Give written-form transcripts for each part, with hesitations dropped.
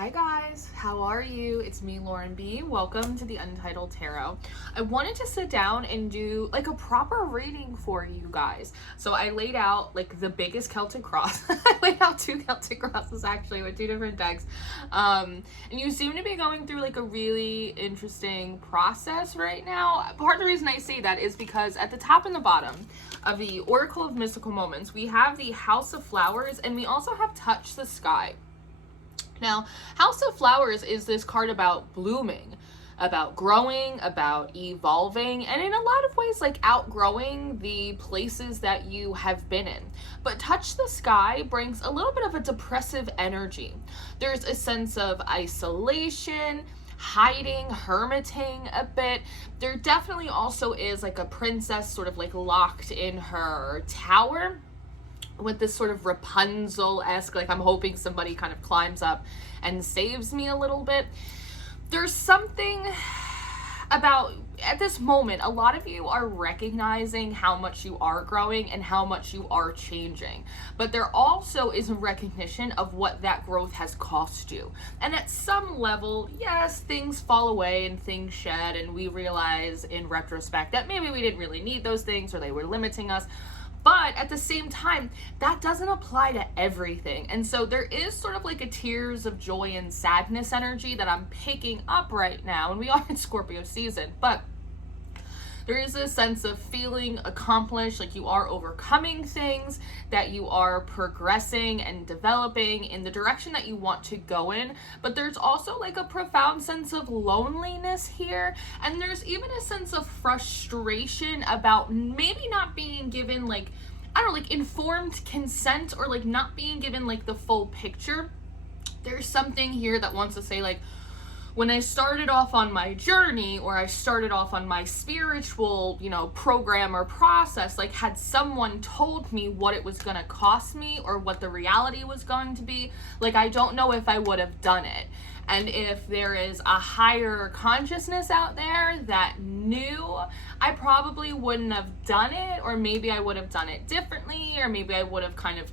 Hi guys, how are you? It's me, Lauren B. Welcome to the Untitled Tarot. I wanted to sit down and do like a proper reading for you guys. So I laid out like the biggest Celtic cross. I laid out two Celtic crosses actually with two different decks. And you seem to be going through like a really interesting process right now. Part of the reason I say that is because at the top and the bottom of the Oracle of Mystical Moments, we have the House of Flowers and we also have Touch the Sky. Now, House of Flowers is this card about blooming, about growing, about evolving, and in a lot of ways, like outgrowing the places that you have been in. But Touch the Sky brings a little bit of a depressive energy. There's a sense of isolation, hiding, hermiting a bit. There definitely also is like a princess sort of like locked in her tower, with this sort of Rapunzel-esque, like I'm hoping somebody kind of climbs up and saves me a little bit. There's something about, at this moment, a lot of you are recognizing how much you are growing and how much you are changing. But there also is a recognition of what that growth has cost you. And at some level, yes, things fall away and things shed, and we realize in retrospect that maybe we didn't really need those things or they were limiting us. But at the same time, that doesn't apply to everything. And so there is sort of like a tears of joy and sadness energy that I'm picking up right now. And we are in Scorpio season, but there is a sense of feeling accomplished, like you are overcoming things, that you are progressing and developing in the direction that you want to go in. But there's also like a profound sense of loneliness here. And there's even a sense of frustration about maybe not being given like, I don't know, like informed consent, or like not being given like the full picture. There's something here that wants to say like, when I started off on my journey, or I started off on my spiritual, program or process, like had someone told me what it was going to cost me or what the reality was going to be, like I don't know if I would have done it. And if there is a higher consciousness out there that knew, I probably wouldn't have done it, or maybe I would have done it differently, or maybe I would have kind of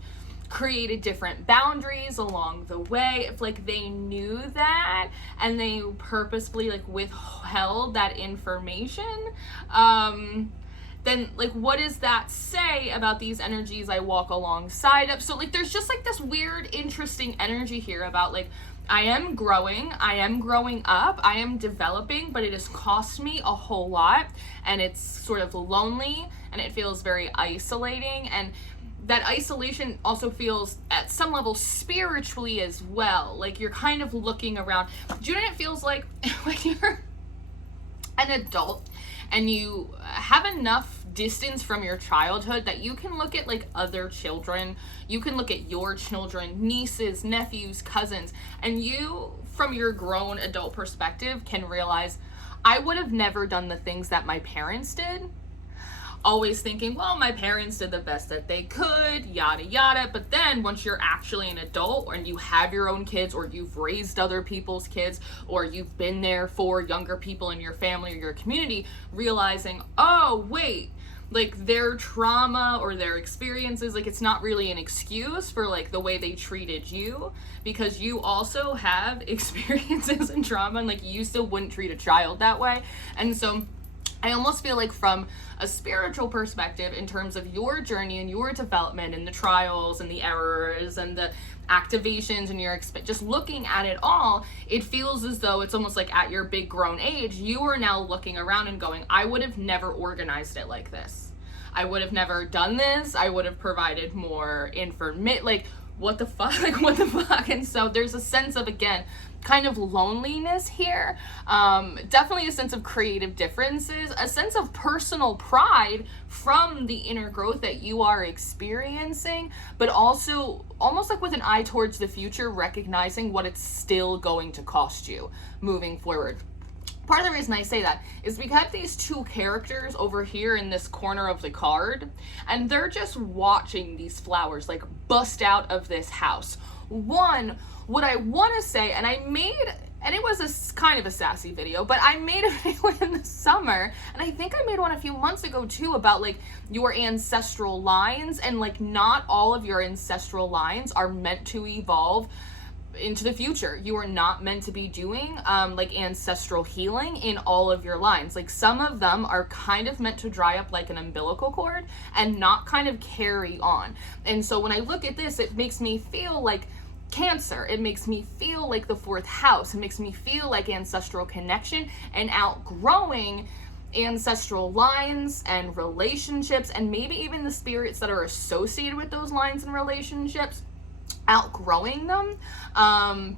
created different boundaries along the way. If like they knew that and they purposefully like withheld that information, then like what does that say about these energies I walk alongside of? So like there's just like this weird interesting energy here about like I am growing up, I am developing, but it has cost me a whole lot, and it's sort of lonely and it feels very isolating. And that isolation also feels at some level spiritually as well. Like you're kind of looking around. Do you know what it feels like when you're an adult and you have enough distance from your childhood that you can look at like other children, you can look at your children, nieces, nephews, cousins, and you from your grown adult perspective can realize I would have never done the things that my parents did. Always thinking, well, my parents did the best that they could, yada yada. But then once you're actually an adult and you have your own kids, or you've raised other people's kids, or you've been there for younger people in your family or your community, realizing, oh wait, like their trauma or their experiences, like it's not really an excuse for like the way they treated you, because you also have experiences and trauma, and like you still wouldn't treat a child that way. And so I almost feel like from a spiritual perspective, in terms of your journey and your development and the trials and the errors and the activations and your just looking at it all, it feels as though it's almost like at your big grown age, you are now looking around and going, I would have never organized it like this. I would have never done this. I would have provided more information. Like, what the fuck? Like, what the fuck? And so there's a sense of, again, kind of loneliness here. Definitely a sense of creative differences, a sense of personal pride from the inner growth that you are experiencing, but also almost like with an eye towards the future, recognizing what it's still going to cost you moving forward. Part of the reason I say that is we have these two characters over here in this corner of the card, and they're just watching these flowers like bust out of this house. One, what I want to say, and it was a kind of a sassy video, but I made a video in the summer, and I think I made one a few months ago too, about like your ancestral lines, and like not all of your ancestral lines are meant to evolve into the future. You are not meant to be doing like ancestral healing in all of your lines. Like some of them are kind of meant to dry up like an umbilical cord and not kind of carry on. And so when I look at this, it makes me feel like Cancer. It makes me feel like the fourth house. It makes me feel like ancestral connection and outgrowing ancestral lines and relationships, and maybe even the spirits that are associated with those lines and relationships, outgrowing them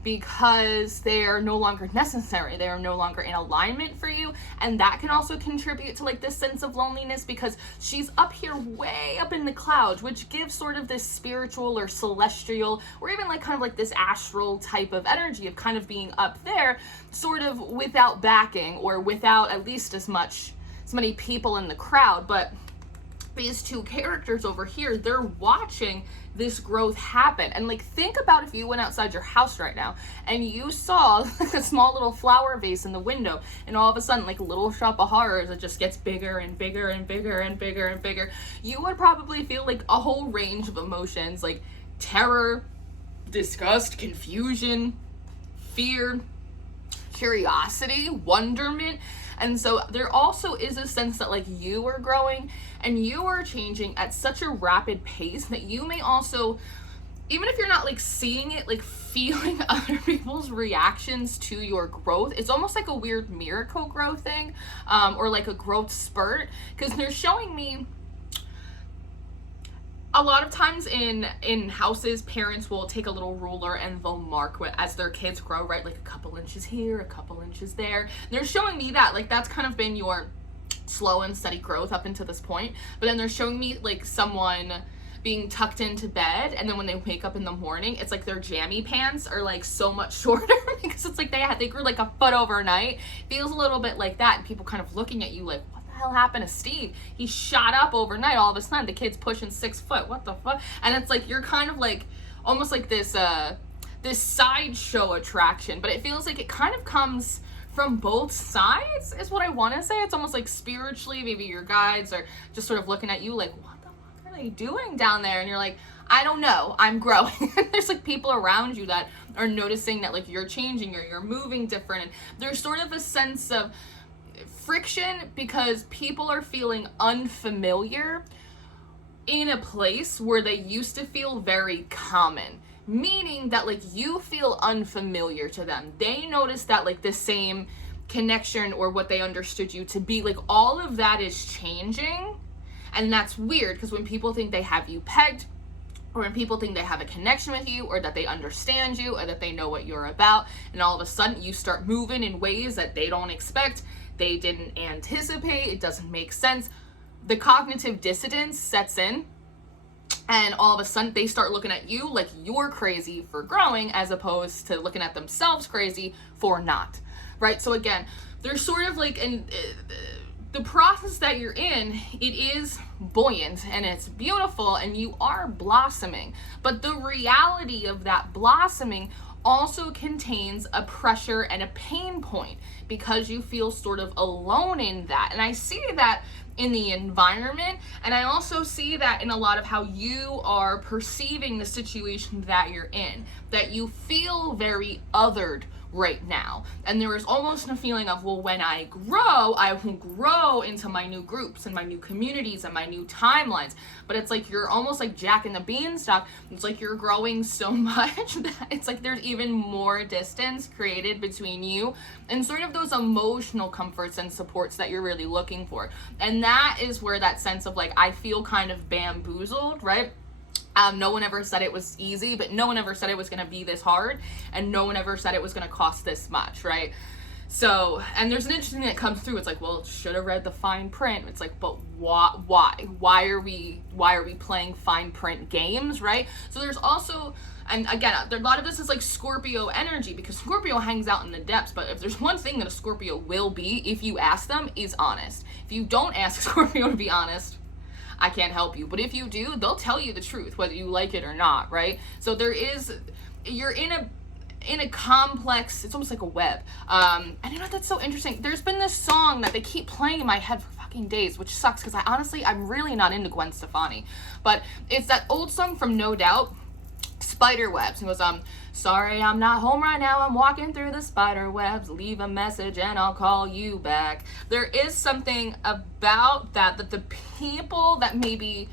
because they are no longer necessary. They are no longer in alignment for you. And that can also contribute to like this sense of loneliness, because she's up here way up in the clouds, which gives sort of this spiritual or celestial or even like kind of like this astral type of energy of kind of being up there sort of without backing or without at least as many people in the crowd. But these two characters over here, they're watching this growth happen. And like, think about if you went outside your house right now and you saw like a small little flower vase in the window, and all of a sudden like Little Shop of Horrors, it just gets bigger and bigger and bigger and bigger and bigger. You would probably feel like a whole range of emotions, like terror, disgust, confusion, fear, curiosity, wonderment. And so there also is a sense that like you are growing and you are changing at such a rapid pace that you may also, even if you're not like seeing it, like feeling other people's reactions to your growth. It's almost like a weird miracle growth thing, or like a growth spurt, because they're showing me a lot of times in houses, parents will take a little ruler and they'll mark as their kids grow, right? Like a couple inches here, a couple inches there. And they're showing me that, like, that's kind of been your slow and steady growth up until this point. But then they're showing me, like, someone being tucked into bed, and then when they wake up in the morning, it's like their jammy pants are, like, so much shorter because it's like they grew, like, a foot overnight. Feels a little bit like that, and people kind of looking at you like, hell happened to Steve? He shot up overnight. All of a sudden the kid's pushing 6 foot. What the fuck? And it's like you're kind of like almost like this sideshow attraction, but it feels like it kind of comes from both sides is what I want to say. It's almost like spiritually, maybe your guides are just sort of looking at you like, what the fuck are they doing down there? And you're like, I don't know, I'm growing. There's like people around you that are noticing that like you're changing or you're moving different, and there's sort of a sense of friction because people are feeling unfamiliar in a place where they used to feel very common, meaning that like you feel unfamiliar to them. They notice that like the same connection or what they understood you to be, like all of that is changing. And that's weird because when people think they have you pegged, or when people think they have a connection with you, or that they understand you, or that they know what you're about, and all of a sudden you start moving in ways that they don't expect, they didn't anticipate, it doesn't make sense, the cognitive dissonance sets in, and all of a sudden they start looking at you like you're crazy for growing as opposed to looking at themselves crazy for not, right? So again, there's sort of like the process that you're in, it is buoyant and it's beautiful and you are blossoming, but the reality of that blossoming also contains a pressure and a pain point because you feel sort of alone in that. And I see that in the environment, and I also see that in a lot of how you are perceiving the situation that you're in, that you feel very othered right now. And there is almost a feeling of, well, when I grow, I will grow into my new groups and my new communities and my new timelines. But it's like you're almost like Jack and the Beanstalk. It's like you're growing so much that it's like there's even more distance created between you and sort of those emotional comforts and supports that you're really looking for. And that is where that sense of like, I feel kind of bamboozled, right? No one ever said it was easy, but no one ever said it was going to be this hard, and no one ever said it was going to cost this much, right? So, and there's an interesting thing that comes through. It's like, well, should have read the fine print. It's like, but why? Why are we playing fine print games, right? So there's also, and again, a lot of this is like Scorpio energy because Scorpio hangs out in the depths. But if there's one thing that a Scorpio will be, if you ask them, is honest. If you don't ask a Scorpio to be honest, I can't help you. But if you do, they'll tell you the truth, whether you like it or not, right? So you're in a complex, it's almost like a web. And you know, that's so interesting. There's been this song that they keep playing in my head for fucking days, which sucks because I'm really not into Gwen Stefani. But it's that old song from No Doubt, spider webs. He goes, sorry, I'm not home right now. I'm walking through the spider webs. Leave a message and I'll call you back. There is something about that the people that maybe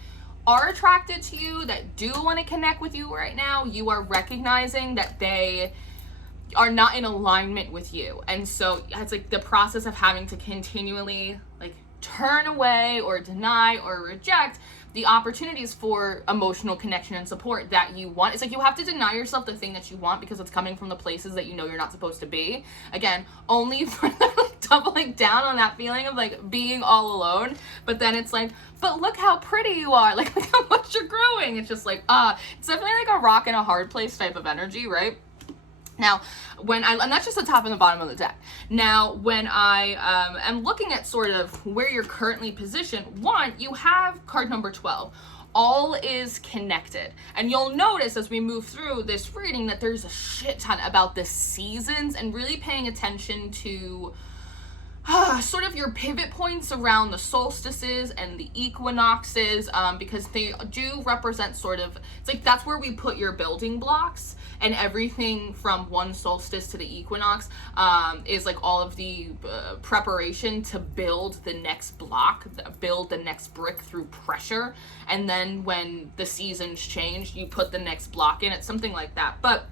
are attracted to you, that do want to connect with you right now, you are recognizing that they are not in alignment with you. And so it's like the process of having to continually like turn away or deny or reject the opportunities for emotional connection and support that you want. It's like you have to deny yourself the thing that you want because it's coming from the places that you know you're not supposed to be. Again, only for doubling down on that feeling of like being all alone. But then it's like, but look how pretty you are. Like, look how much you're growing. It's just like, it's definitely like a rock and a hard place type of energy, right? Now, and that's just the top and the bottom of the deck. Now, when I am looking at sort of where you're currently positioned, one, you have card number 12. All is connected. And you'll notice as we move through this reading that there's a shit ton about the seasons and really paying attention to sort of your pivot points around the solstices and the equinoxes, because they do represent sort of, it's like that's where we put your building blocks, and everything from one solstice to the equinox is like all of the preparation to build the next block, build the next brick through pressure, and then when the seasons change, you put the next block in. It's something like that. But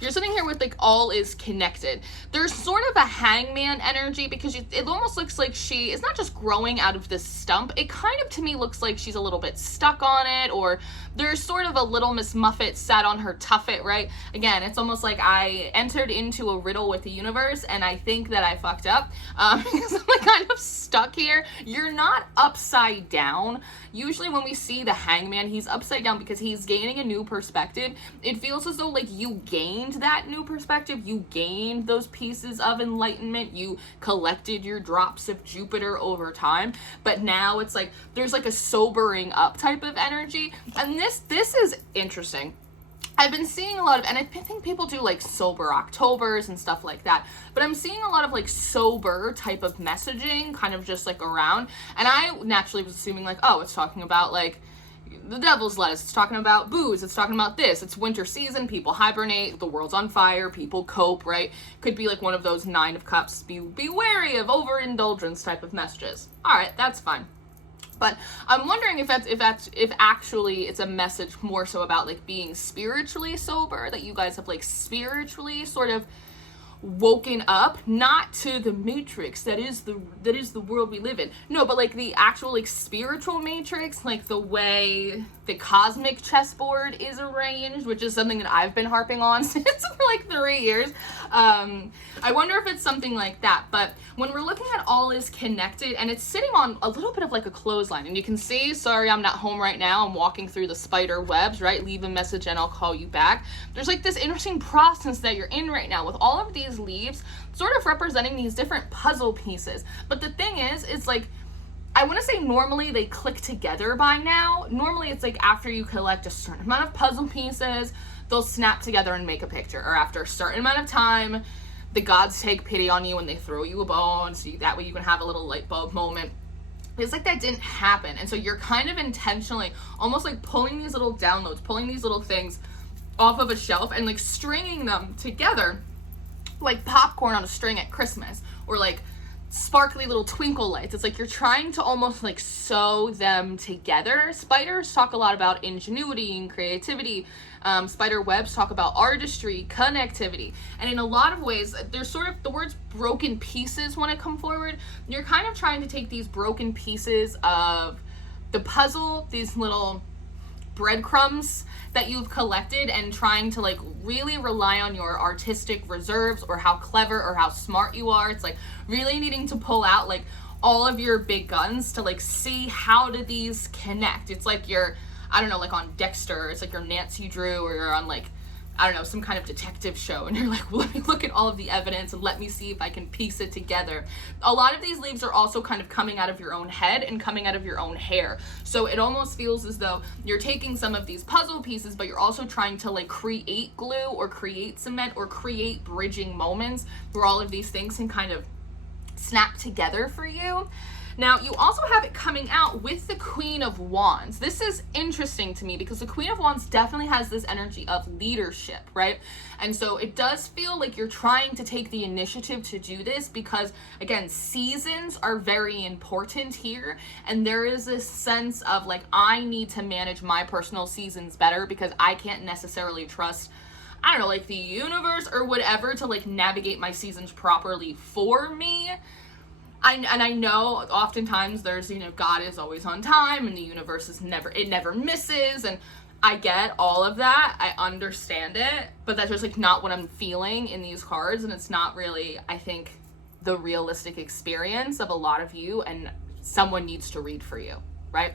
you're sitting here with like all is connected. There's sort of a hangman energy because it almost looks like she is not just growing out of this stump. It kind of to me looks like she's a little bit stuck on it, or there's sort of a little Miss Muffet sat on her tuffet, right? Again, it's almost like I entered into a riddle with the universe and I think that I fucked up because I'm like kind of stuck here. You're not upside down. Usually when we see the hangman, he's upside down because he's gaining a new perspective. It feels as though like you gained that new perspective, you gained those pieces of enlightenment, you collected your drops of Jupiter over time, but now it's like there's like a sobering up type of energy. And this is interesting. I've been seeing a lot of, and I think people do like sober Octobers and stuff like that, but I'm seeing a lot of like sober type of messaging kind of just like around, and I naturally was assuming like, oh, it's talking about like the devil's lettuce, it's talking about booze, it's talking about this, it's winter season, people hibernate, the world's on fire, people cope, right? Could be like one of those 9 of cups, be wary of overindulgence type of messages. All right, that's fine. But I'm wondering if actually it's a message more so about like being spiritually sober, that you guys have like spiritually sort of woken up, not to the matrix that is the world we live in. No, but like the actual like spiritual matrix, like the way the cosmic chessboard is arranged, which is something that I've been harping on since for like 3 years. I wonder if it's something like that. But when we're looking at all is connected, and it's sitting on a little bit of like a clothesline, and you can see, sorry, I'm not home right now, I'm walking through the spider webs, right? Leave a message and I'll call you back. There's like this interesting process that you're in right now with all of these leaves sort of representing these different puzzle pieces. But the thing is, it's like, I want to say normally they click together by now. Normally it's like after you collect a certain amount of puzzle pieces, they'll snap together and make a picture. Or after a certain amount of time, the gods take pity on you and they throw you a bone, so that way you can have a little light bulb moment. It's like that didn't happen. And so you're kind of intentionally almost like pulling these little downloads, pulling these little things off of a shelf and like stringing them together like popcorn on a string at Christmas, or like sparkly little twinkle lights. It's like you're trying to almost like sew them together. Spiders talk a lot about ingenuity and creativity. Spider webs talk about artistry, connectivity, and in a lot of ways there's sort of the words broken pieces when it come forward. You're kind of trying to take these broken pieces of the puzzle, these little breadcrumbs that you've collected, and trying to like really rely on your artistic reserves or how clever or how smart you are. It's like really needing to pull out like all of your big guns to like see how do these connect. It's like you're, I don't know, like on Dexter, it's like you're Nancy Drew, or you're on like, I don't know, some kind of detective show, and you're like, well, let me look at all of the evidence and let me see if I can piece it together. A lot of these leaves are also kind of coming out of your own head and coming out of your own hair. So it almost feels as though you're taking some of these puzzle pieces, but you're also trying to like create glue or create cement or create bridging moments where all of these things can kind of snap together for you. Now, you also have it coming out with the Queen of Wands. This is interesting to me because the Queen of Wands definitely has this energy of leadership, right? And so it does feel like you're trying to take the initiative to do this because, again, seasons are very important here. And there is this sense of like, I need to manage my personal seasons better because I can't necessarily trust, I don't know, like the universe or whatever to like navigate my seasons properly for me. I know oftentimes there's, God is always on time and the universe is never misses. And I get all of that. I understand it, but that's just like not what I'm feeling in these cards. And it's not really, I think, the realistic experience of a lot of you, and someone needs to read for you, right?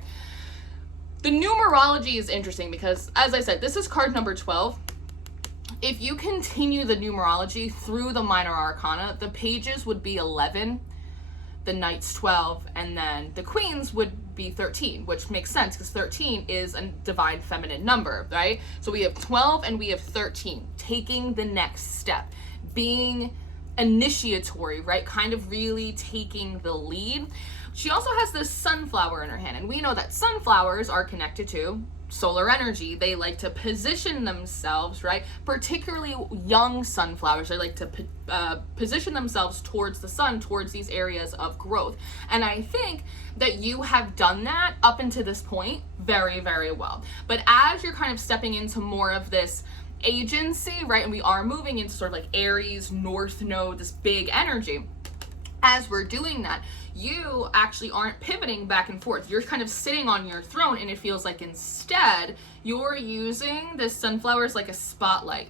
The numerology is interesting because, as I said, this is card number 12. If you continue the numerology through the minor arcana, the pages would be 11, the knights 12, and then the queens would be 13, which makes sense because 13 is a divine feminine number, right? So we have 12 and we have 13, taking the next step, being initiatory, right? Kind of really taking the lead. She also has this sunflower in her hand, and we know that sunflowers are connected to solar energy. They like to position themselves, right? Particularly young sunflowers, they like to position themselves towards the sun, towards these areas of growth. And I think that you have done that up until this point very, very well. But as you're kind of stepping into more of this agency, right? And we are moving into sort of like Aries, North Node, this big energy. As we're doing that, you actually aren't pivoting back and forth. You're kind of sitting on your throne, and it feels like instead you're using this sunflower as like a spotlight,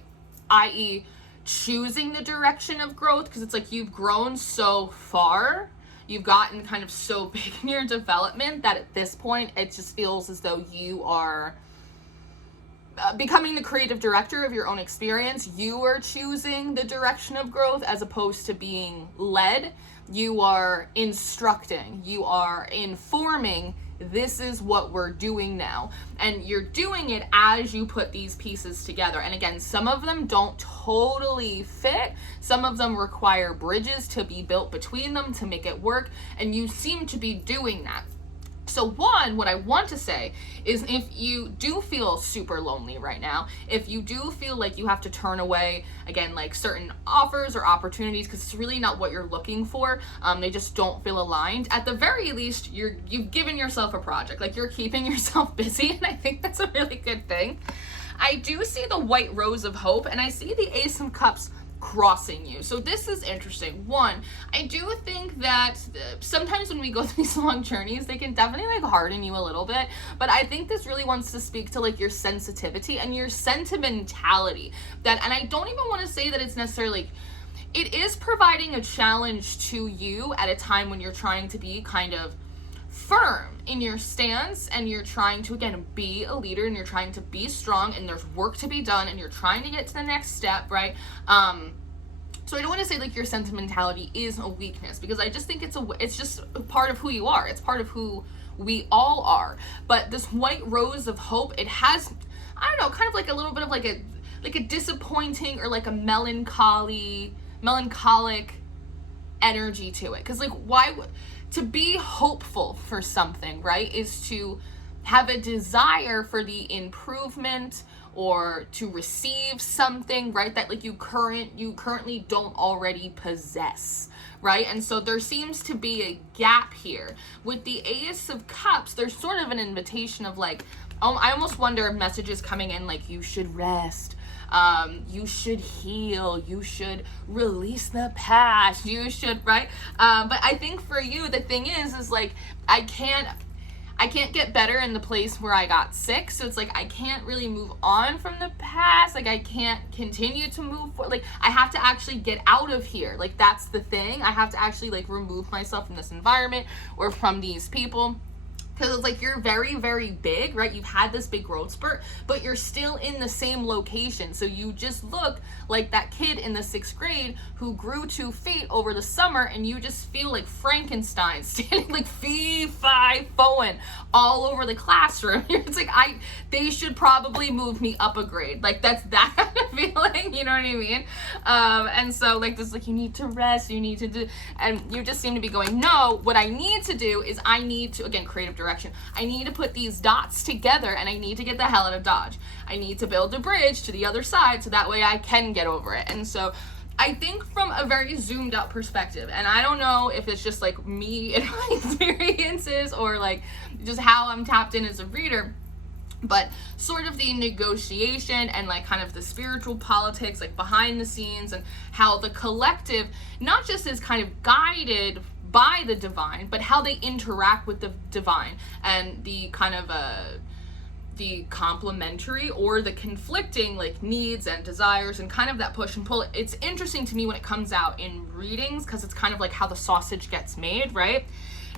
i.e. choosing the direction of growth, because it's like you've grown so far, you've gotten kind of so big in your development that at this point it just feels as though you are becoming the creative director of your own experience. You are choosing the direction of growth as opposed to being led. You are instructing, you are informing, this is what we're doing now. And you're doing it as you put these pieces together. And again, some of them don't totally fit. Some of them require bridges to be built between them to make it work. And you seem to be doing that. So one, what I want to say is if you do feel super lonely right now, if you do feel like you have to turn away, again, like certain offers or opportunities because it's really not what you're looking for, they just don't feel aligned, at the very least, you've given yourself a project, like you're keeping yourself busy, and I think that's a really good thing. I do see the white rose of hope, and I see the Ace of Cups crossing you. So this is interesting. One, I do think that sometimes when we go through these long journeys, they can definitely like harden you a little bit, but I think this really wants to speak to like your sensitivity and your sentimentality. That, and I don't even want to say that it's necessarily, it is providing a challenge to you at a time when you're trying to be kind of firm in your stance, and you're trying to, again, be a leader, and you're trying to be strong, and there's work to be done, and you're trying to get to the next step, right? So I don't want to say like your sentimentality is a weakness, because I just think it's just a part of who you are. It's part of who we all are. But this white rose of hope, it has, I don't know, kind of like a little bit of like a disappointing or like a melancholic energy to it. Because like, why would, to be hopeful for something, right, is to have a desire for the improvement or to receive something, right, that like you currently don't already possess, right? And so there seems to be a gap here. With the Ace of Cups, there's sort of an invitation of like, I almost wonder if messages coming in like you should rest, you should heal, you should release the past, you should, right? But I think for you, the thing is like, I can't get better in the place where I got sick. So it's like, I can't really move on from the past. Like I can't continue to move forward. Like I have to actually get out of here. Like that's the thing. I have to actually like remove myself from this environment or from these people. Because it's like you're very, very big, right? You've had this big growth spurt, but you're still in the same location. So you just look like that kid in the 6th grade who grew 2 feet over the summer, and you just feel like Frankenstein standing like fee-fi-foing all over the classroom. It's like, they should probably move me up a grade. Like, that's that kind of feeling, you know what I mean? And so like this, like, you need to rest, you need to do, and you just seem to be going, no, what I need to do is I need to, again, creative direction. I need to put these dots together, and I need to get the hell out of Dodge. I need to build a bridge to the other side so that way I can get over it. And so I think from a very zoomed out perspective, and I don't know if it's just like me and my experiences or like just how I'm tapped in as a reader, but sort of the negotiation and like kind of the spiritual politics, like behind the scenes, and how the collective not just is kind of guided by the divine, but how they interact with the divine, and the kind of the complementary or the conflicting like needs and desires, and kind of that push and pull. It's interesting to me when it comes out in readings, because it's kind of like how the sausage gets made, right?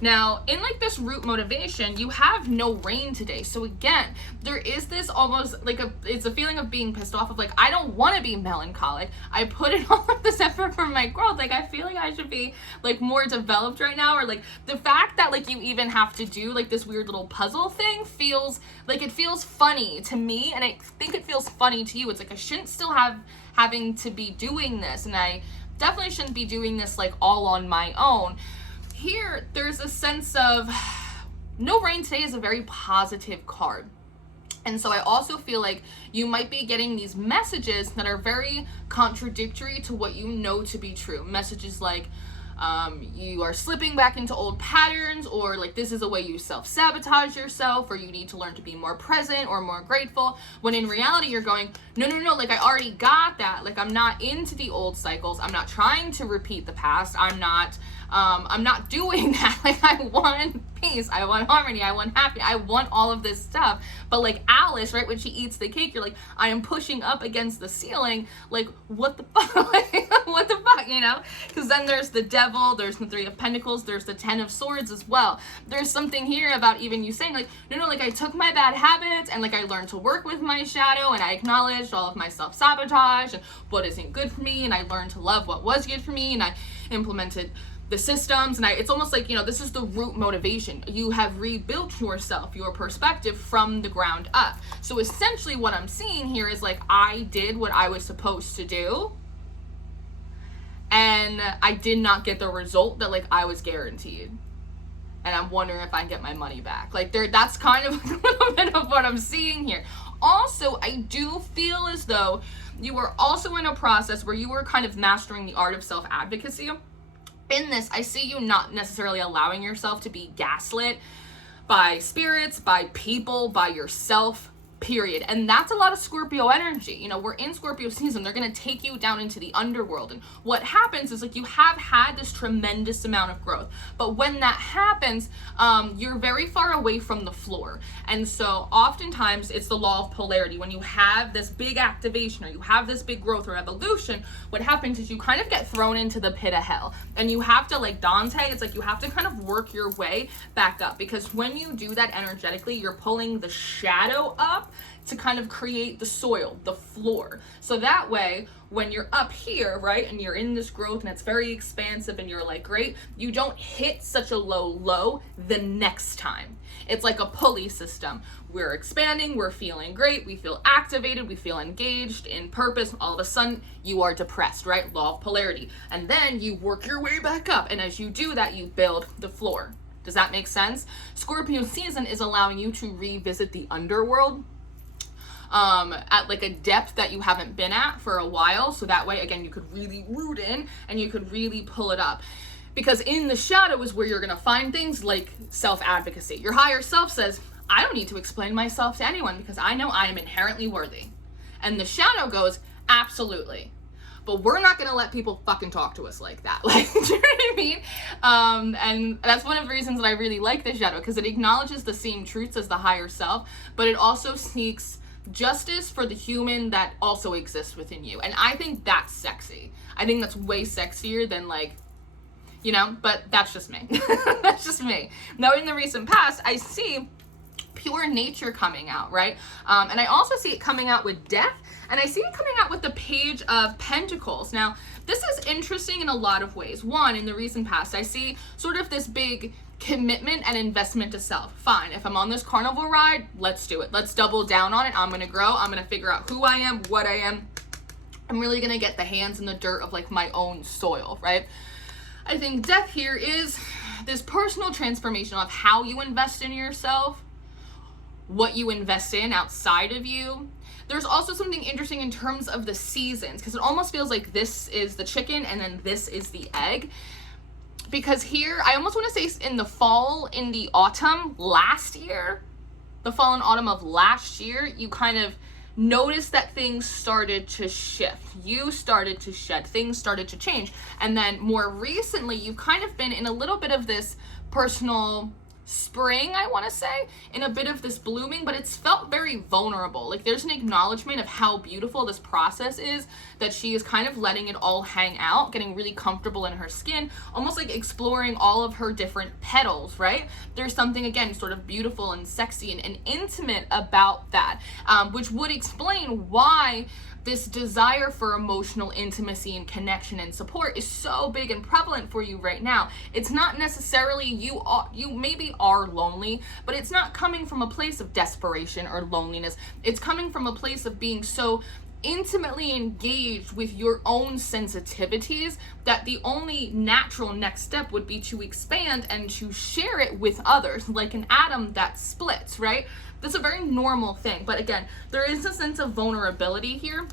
Now, in like this root motivation, you have no rain today. So again, there is this almost like it's a feeling of being pissed off of like, I don't want to be melancholic. I put in all of this effort for my growth. Like, I feel like I should be like more developed right now. Or like the fact that like you even have to do like this weird little puzzle thing feels like, it feels funny to me. And I think it feels funny to you. It's like, I shouldn't still having to be doing this. And I definitely shouldn't be doing this like all on my own. Here, there's a sense of no rain today is a very positive card. And so I also feel like you might be getting these messages that are very contradictory to what you know to be true. Messages like, you are slipping back into old patterns, or like this is a way you self-sabotage yourself, or you need to learn to be more present or more grateful, when in reality you're going, no, like I already got that. Like, I'm not into the old cycles. I'm not trying to repeat the past. I'm not doing that. Like, I want peace, I want harmony, I want happiness, I want all of this stuff. But like Alice, right, when she eats the cake, you're like, I am pushing up against the ceiling. Like, what the fuck? What the fuck, you know? Because then there's the devil, there's the 3 of Pentacles, there's the 10 of Swords as well. There's something here about even you saying like, no, like I took my bad habits, and like I learned to work with my shadow, and I acknowledged all of my self-sabotage and what isn't good for me, and I learned to love what was good for me, and I implemented the systems, and it's almost like, you know, this is the root motivation. You have rebuilt yourself, your perspective from the ground up. So essentially what I'm seeing here is like, I did what I was supposed to do, and I did not get the result that like I was guaranteed. And I'm wondering if I can get my money back. Like, that's kind of a little bit of what I'm seeing here. Also, I do feel as though you were also in a process where you were kind of mastering the art of self-advocacy. In this, I see you not necessarily allowing yourself to be gaslit by spirits, by people, by yourself, period. And that's a lot of Scorpio energy. You know, we're in Scorpio season. They're going to take you down into the underworld. And what happens is like, you have had this tremendous amount of growth. But when that happens, you're very far away from the floor. And so oftentimes it's the law of polarity. When you have this big activation, or you have this big growth or evolution, what happens is you kind of get thrown into the pit of hell. And you have to, like Dante, it's like you have to kind of work your way back up. Because when you do that energetically, you're pulling the shadow up to kind of create the soil, the floor. So that way, when you're up here, right, and you're in this growth and it's very expansive and you're like, great, you don't hit such a low the next time. It's like a pulley system. We're expanding, we're feeling great, we feel activated, we feel engaged in purpose. All of a sudden, you are depressed, right? Law of polarity. And then you work your way back up. And as you do that, you build the floor. Does that make sense? Scorpio season is allowing you to revisit the underworld at like a depth that you haven't been at for a while. So that way, again, you could really root in and you could really pull it up. Because in the shadow is where you're going to find things like self-advocacy. Your higher self says, I don't need to explain myself to anyone because I know I am inherently worthy. And the shadow goes, absolutely. But we're not going to let people fucking talk to us like that. Like, do you know what I mean? And that's one of the reasons that I really like the shadow, because it acknowledges the same truths as the higher self, but it also seeks justice for the human that also exists within you. And I think that's sexy. I think that's way sexier than like, you know, but that's just me. That's just me. Now, in the recent past, I see pure nature coming out, right? And I also see it coming out with death, and I see it coming out with the Page of Pentacles. Now, this is interesting in a lot of ways. One, in the recent past, I see sort of this big commitment and investment to self. Fine, if I'm on this carnival ride, let's do it. Let's double down on it. I'm gonna grow. I'm gonna figure out who I am, what I am. I'm really gonna get the hands in the dirt of like my own soil, right? I think death here is this personal transformation of how you invest in yourself, what you invest in outside of you. There's also something interesting in terms of the seasons, because it almost feels like this is the chicken and then this is the egg. Because here, I almost want to say in the fall, in the autumn last year, the fall and autumn of last year, you kind of noticed that things started to shift. You started to shed, things started to change. And then more recently, you've kind of been in a little bit of this personal spring, I want to say, in a bit of this blooming, but it's felt very vulnerable. Like there's an acknowledgement of how beautiful this process is, that she is kind of letting it all hang out, getting really comfortable in her skin, almost like exploring all of her different petals, right? There's something, again, sort of beautiful and sexy and intimate about that, which would explain why this desire for emotional intimacy and connection and support is so big and prevalent for you right now. It's not necessarily you maybe are lonely, but it's not coming from a place of desperation or loneliness. It's coming from a place of being so intimately engaged with your own sensitivities that the only natural next step would be to expand and to share it with others, like an atom that splits, right? That's a very normal thing. But again, there is a sense of vulnerability here,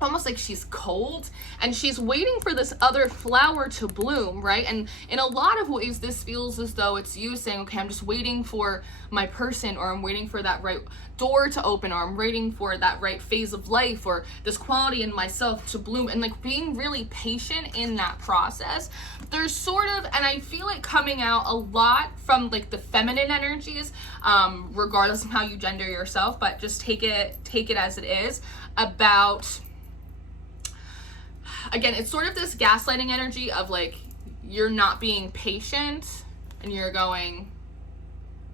almost like she's cold and she's waiting for this other flower to bloom, right? And in a lot of ways, this feels as though it's you saying, okay, I'm just waiting for my person, or I'm waiting for that right door to open, or I'm waiting for that right phase of life, or this quality in myself to bloom, and like being really patient in that process. There's sort of, and I feel it coming out a lot from like the feminine energies, regardless of how you gender yourself, but just take it as it is, about, again, it's sort of this gaslighting energy of like, you're not being patient and you're going,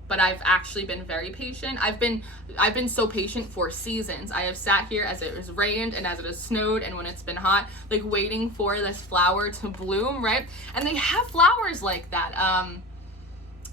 but I've actually been very patient. I've been so patient for seasons. I have sat here as it has rained and as it has snowed and when it's been hot, like waiting for this flower to bloom, right? And they have flowers like that.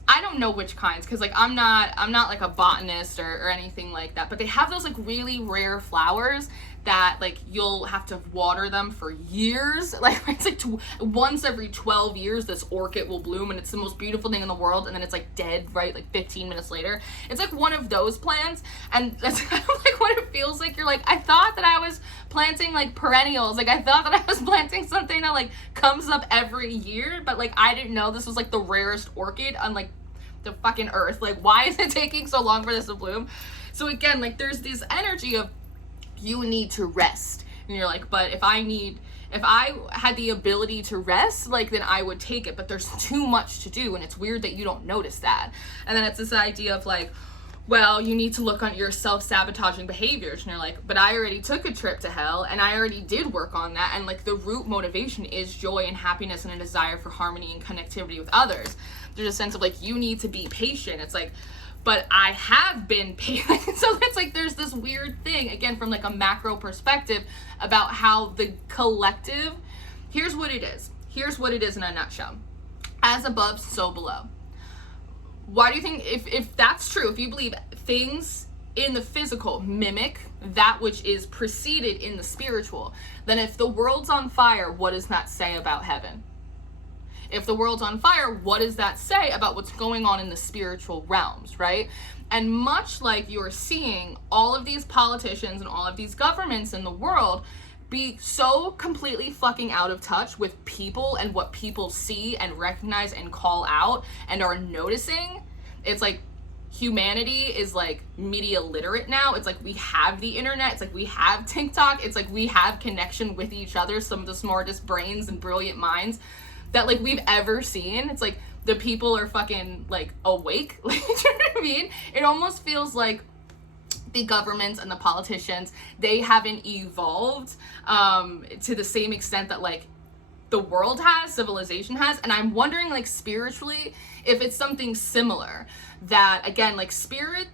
I don't know which kinds, because like I'm not like a botanist or anything like that, but they have those like really rare flowers that like you'll have to water them for years. Like it's like once every 12 years this orchid will bloom and it's the most beautiful thing in the world, and then it's like dead, right? Like 15 minutes later. It's like one of those plants, and that's kind of like what it feels like. You're like, I thought that I was planting like perennials. Like I thought that I was planting something that like comes up every year, but like I didn't know this was like the rarest orchid on like the fucking earth. Like why is it taking so long for this to bloom? So again, like there's this energy of you need to rest, and you're like, but if I had the ability to rest, like then I would take it, but there's too much to do, and it's weird that you don't notice that. And then it's this idea of like, well, you need to look on your self-sabotaging behaviors, and you're like, but I already took a trip to hell and I already did work on that, and like the root motivation is joy and happiness and a desire for harmony and connectivity with others. There's a sense of like, you need to be patient. It's like, but I have been patient. So it's like there's this weird thing, again, from like a macro perspective about how the collective, here's what it is in a nutshell. As above, so below. Why do you think, if that's true, if you believe things in the physical mimic that which is preceded in the spiritual, then if the world's on fire, what does that say about heaven? If the world's on fire, what does that say about what's going on in the spiritual realms, right? And much like you're seeing all of these politicians and all of these governments in the world be so completely fucking out of touch with people and what people see and recognize and call out and are noticing, it's like humanity is like media literate now. It's like we have the internet. It's like we have TikTok. It's like we have connection with each other, some of the smartest brains and brilliant minds that like we've ever seen. It's like the people are fucking like awake. Like, you know what I mean? It almost feels like the governments and the politicians, they haven't evolved to the same extent that like the world has, civilization has, and I'm wondering, like, spiritually, if it's something similar. That, again, like,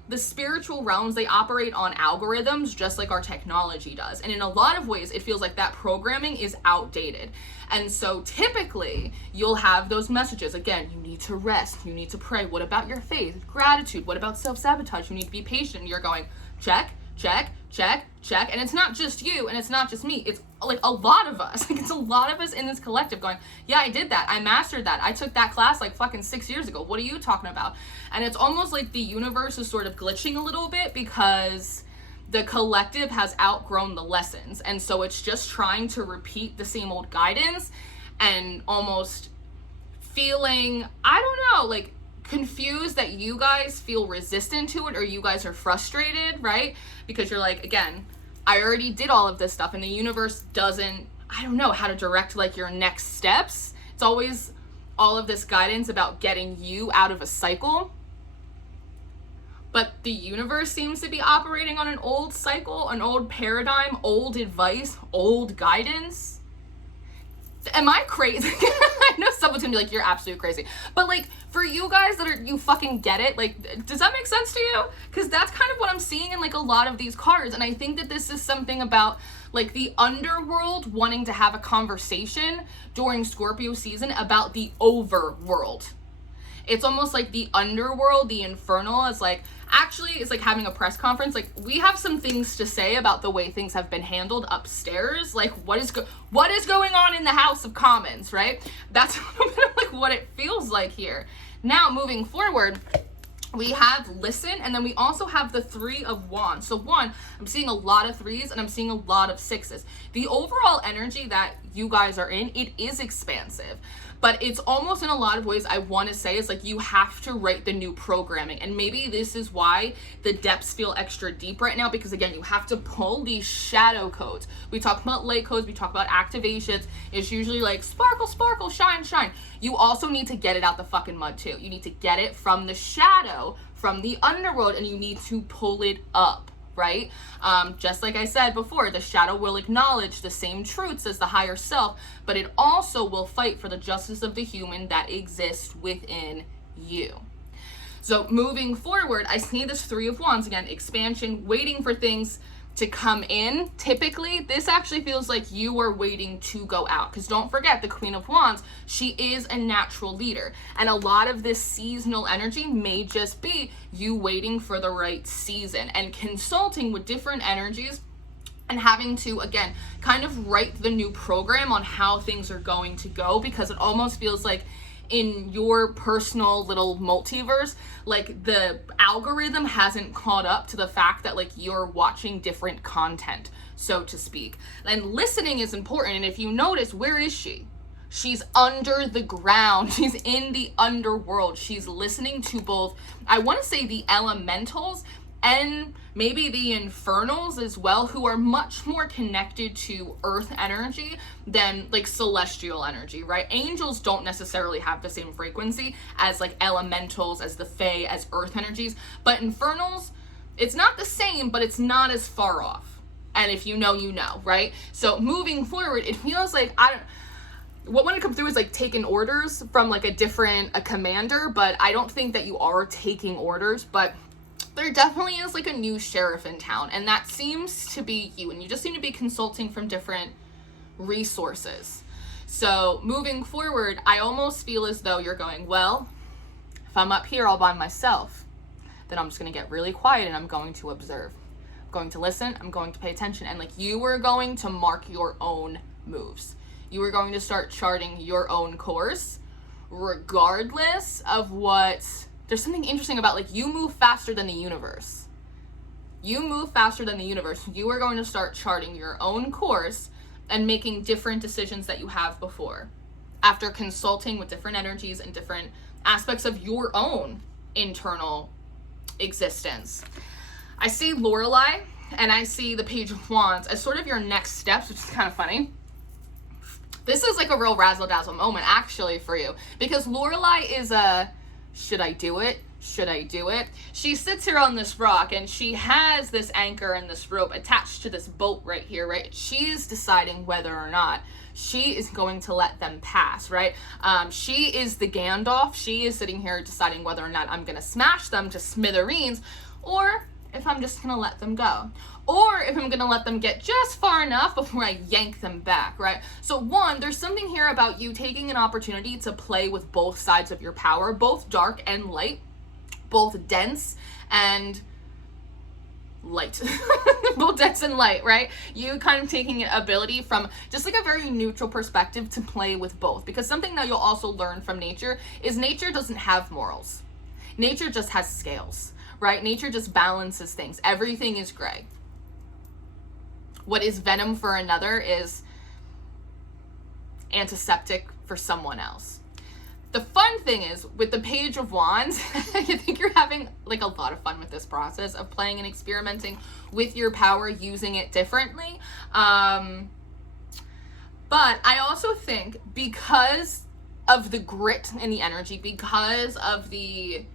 the spiritual realms, they operate on algorithms just like our technology does. And in a lot of ways, it feels like that programming is outdated. And so typically, you'll have those messages. Again, you need to rest, you need to pray. What about your faith? Gratitude. What about self-sabotage? You need to be patient. You're going, check, check, check, check. And it's not just you, and it's not just me. It's like a lot of us. Like, it's a lot of us in this collective going, yeah, I did that. I mastered that. I took that class like fucking 6 years ago. What are you talking about? And it's almost like the universe is sort of glitching a little bit because the collective has outgrown the lessons. And so it's just trying to repeat the same old guidance and almost feeling, I don't know, like confused that you guys feel resistant to it, or you guys are frustrated, right? Because you're like, again, I already did all of this stuff, and the universe doesn't, I don't know how to direct like your next steps. It's always all of this guidance about getting you out of a cycle. But the universe seems to be operating on an old cycle, an old paradigm, old advice, old guidance. Am I crazy? I know someone's gonna be like, you're absolutely crazy. But like, for you guys that are, you fucking get it, like, does that make sense to you? Because that's kind of what I'm seeing in like a lot of these cards. And I think that this is something about like the underworld wanting to have a conversation during Scorpio season about the overworld. It's almost like the underworld, the infernal, is like, actually, it's like having a press conference. Like, we have some things to say about the way things have been handled upstairs. Like, what is going on in the House of Commons, right? That's a little bit of like what it feels like here. Now, moving forward, we have listen, and then we also have the 3 of Wands. So one, I'm seeing a lot of 3s and I'm seeing a lot of 6s. The overall energy that you guys are in, it is expansive. But it's almost in a lot of ways, I want to say, is like you have to write the new programming. And maybe this is why the depths feel extra deep right now, because again, you have to pull these shadow codes. We talk about light codes, we talk about activations. It's usually like sparkle, sparkle, shine, shine. You also need to get it out the fucking mud too. You need to get it from the shadow, from the underworld, and you need to pull it up. Right? Just like I said before, the shadow will acknowledge the same truths as the higher self, but it also will fight for the justice of the human that exists within you. So moving forward, I see this 3 of Wands again, expansion, waiting for things to come in. Typically, this actually feels like you are waiting to go out, because don't forget, the Queen of Wands, she is a natural leader, and a lot of this seasonal energy may just be you waiting for the right season and consulting with different energies and having to, again, kind of write the new program on how things are going to go, because it almost feels like in your personal little multiverse, like the algorithm hasn't caught up to the fact that like you're watching different content, so to speak. And listening is important. And if you notice, where is she? She's under the ground. She's in the underworld. She's listening to both, I want to say, the elementals and maybe the infernals as well, who are much more connected to earth energy than like celestial energy, right? Angels don't necessarily have the same frequency as like elementals, as the fae, as earth energies, but infernals, it's not the same, but it's not as far off. And if you know, you know, right? So moving forward, it feels like, what when it comes through is like taking orders from like a commander, but I don't think that you are taking orders, but there definitely is like a new sheriff in town, and that seems to be you, and you just seem to be consulting from different resources. So moving forward, I almost feel as though you're going, well, if I'm up here all by myself, then I'm just going to get really quiet and I'm going to observe. I'm going to listen, I'm going to pay attention, and like you are going to mark your own moves. You are going to start charting your own course, regardless of what. There's something interesting about like you move faster than the universe. You move faster than the universe. You are going to start charting your own course and making different decisions that you have before, after consulting with different energies and different aspects of your own internal existence. I see Lorelei and I see the Page of Wands as sort of your next steps, which is kind of funny. This is like a real razzle dazzle moment actually for you, because Lorelei is Should I do it? Should I do it? She sits here on this rock and she has this anchor and this rope attached to this boat right here, right? She's deciding whether or not she is going to let them pass, right? She is the Gandalf. She is sitting here deciding whether or not I'm going to smash them to smithereens, or if I'm just going to let them go. Or if I'm going to let them get just far enough before I yank them back, right? So one, there's something here about you taking an opportunity to play with both sides of your power, both dark and light, both dense and light. Both dense and light, right? You kind of taking an ability from just like a very neutral perspective to play with both. Because something that you'll also learn from nature is nature doesn't have morals. Nature just has scales, right? Nature just balances things. Everything is gray. What is venom for another is antiseptic for someone else. The fun thing is, with the Page of Wands, I think you're having like a lot of fun with this process of playing and experimenting with your power, using it differently. But I also think because of the grit in the energy, because of the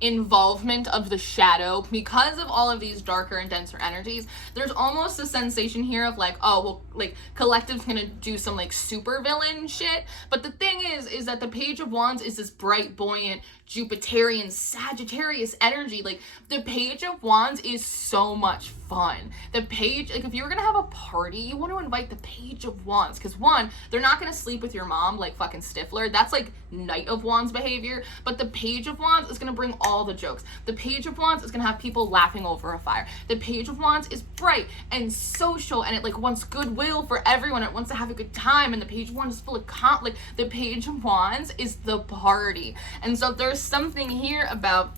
involvement of the shadow, because of all of these darker and denser energies, there's almost a sensation here of like, oh, well, like collective's gonna do some like super villain shit. But the thing is that the Page of Wands is this bright, buoyant, Jupiterian, Sagittarius energy. Like the Page of Wands is so much fun. The page, like if you were gonna have a party, you want to invite the Page of Wands, because one, they're not gonna sleep with your mom like fucking Stifler. That's like Knight of Wands behavior. But the Page of Wands is gonna bring all the jokes. The Page of Wands is gonna have people laughing over a fire. The Page of Wands is bright and social, and it like wants goodwill for everyone. It wants to have a good time, and the Page of Wands is full of like the Page of Wands is the party. And so there's something here about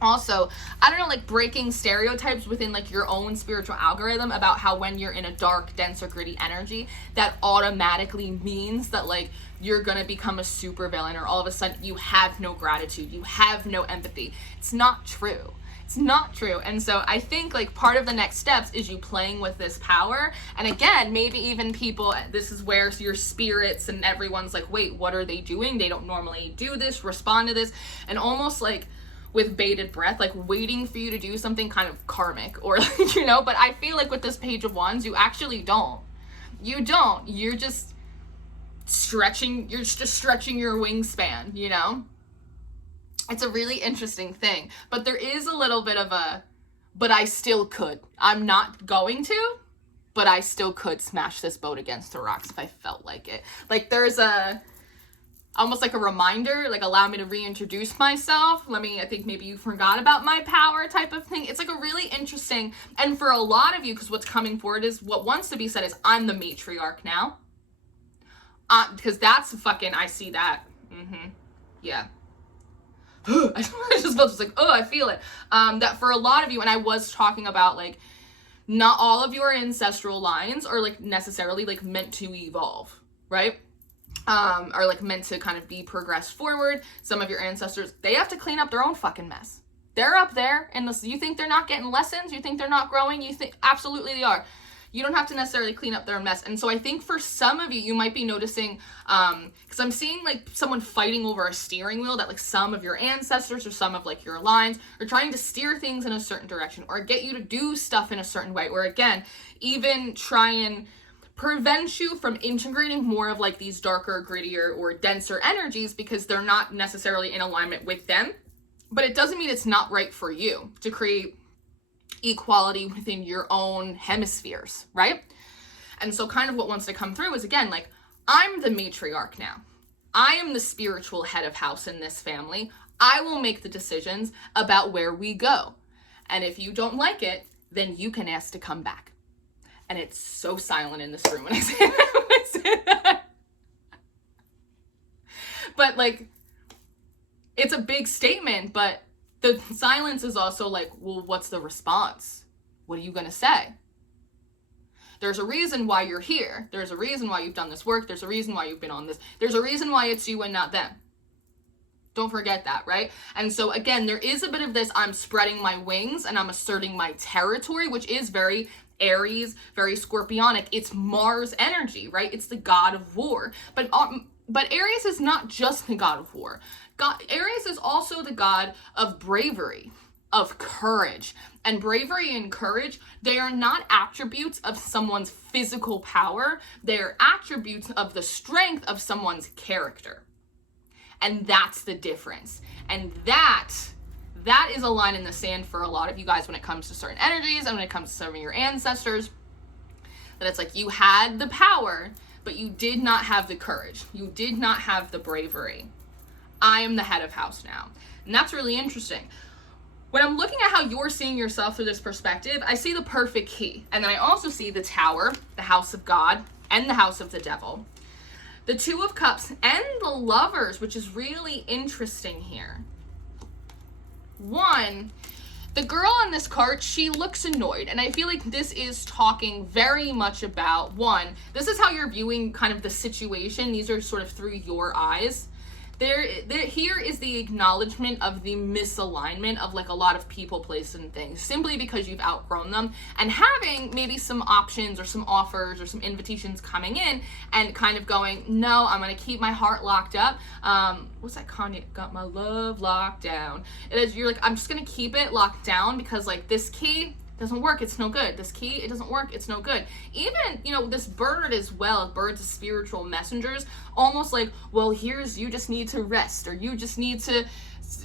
also, I don't know, like breaking stereotypes within like your own spiritual algorithm about how when you're in a dark, dense, or gritty energy, that automatically means that like you're gonna become a super villain, or all of a sudden you have no gratitude, you have no empathy. It's not true. It's not true. And so I think like part of the next steps is you playing with this power. And again, maybe even people, this is where your spirits and everyone's like, wait, what are they doing? They don't normally do this, respond to this. And almost like with bated breath, like waiting for you to do something kind of karmic or, you know, but I feel like with this Page of Wands, you actually don't. You don't. You're just stretching your wingspan, you know? It's a really interesting thing, but there is a little bit of a, but I still could. I'm not going to, but I still could smash this boat against the rocks if I felt like it. Like there's a, almost like a reminder, like allow me to reintroduce myself. I think maybe you forgot about my power type of thing. It's like a really interesting, and for a lot of you, because what's coming forward is what wants to be said is I'm the matriarch now. Because that's fucking, I see that. Yeah. I just felt just like, oh, I feel it. That for a lot of you, and I was talking about like, not all of your ancestral lines are like necessarily like meant to evolve, right? Are like meant to kind of be progressed forward. Some of your ancestors, they have to clean up their own fucking mess. They're up there and you think they're not getting lessons? You think they're not growing? You think absolutely they are. You don't have to necessarily clean up their mess. And so I think for some of you, you might be noticing, because I'm seeing like someone fighting over a steering wheel, that like some of your ancestors or some of like your lines are trying to steer things in a certain direction or get you to do stuff in a certain way, or again, even try and prevent you from integrating more of like these darker, grittier, or denser energies because they're not necessarily in alignment with them. But it doesn't mean it's not right for you to create equality within your own hemispheres, right? And so kind of what wants to come through is, again, like, I'm the matriarch now. I am the spiritual head of house in this family. I will make the decisions about where we go. And if you don't like it, then you can ask to come back. And it's so silent in this room when I say that. But like, it's a big statement, but the silence is also like, well, what's the response? What are you going to say? There's a reason why you're here. There's a reason why you've done this work. There's a reason why you've been on this. There's a reason why it's you and not them. Don't forget that, right? And so again, there is a bit of this, I'm spreading my wings and I'm asserting my territory, which is very Aries, very Scorpionic. It's Mars energy, right? It's the god of war. But But Aries is not just the god of war. Aries is also the god of bravery, of courage. And bravery and courage, they are not attributes of someone's physical power. They are attributes of the strength of someone's character. And that's the difference. And that is a line in the sand for a lot of you guys when it comes to certain energies and when it comes to some of your ancestors. That it's like you had the power, but you did not have the courage. You did not have the bravery. I am the head of house now. And that's really interesting. When I'm looking at how you're seeing yourself through this perspective, I see the perfect key. And then I also see the Tower, the house of God, and the house of the devil. The Two of Cups and the Lovers, which is really interesting here. One, the girl on this card, she looks annoyed. And I feel like this is talking very much about, one, this is how you're viewing kind of the situation. These are sort of through your eyes. Here is the acknowledgement of the misalignment of like a lot of people, places, and things, simply because you've outgrown them, and having maybe some options or some offers or some invitations coming in and kind of going, no, I'm going to keep my heart locked up. What's that Kanye? Got my love locked down. It is, you're like, I'm just going to keep it locked down because like this key doesn't work, it's no good. This key, it doesn't work, it's no good. Even, you know, this bird as well, birds are spiritual messengers, almost like, well, here's, you just need to rest, or you just need to,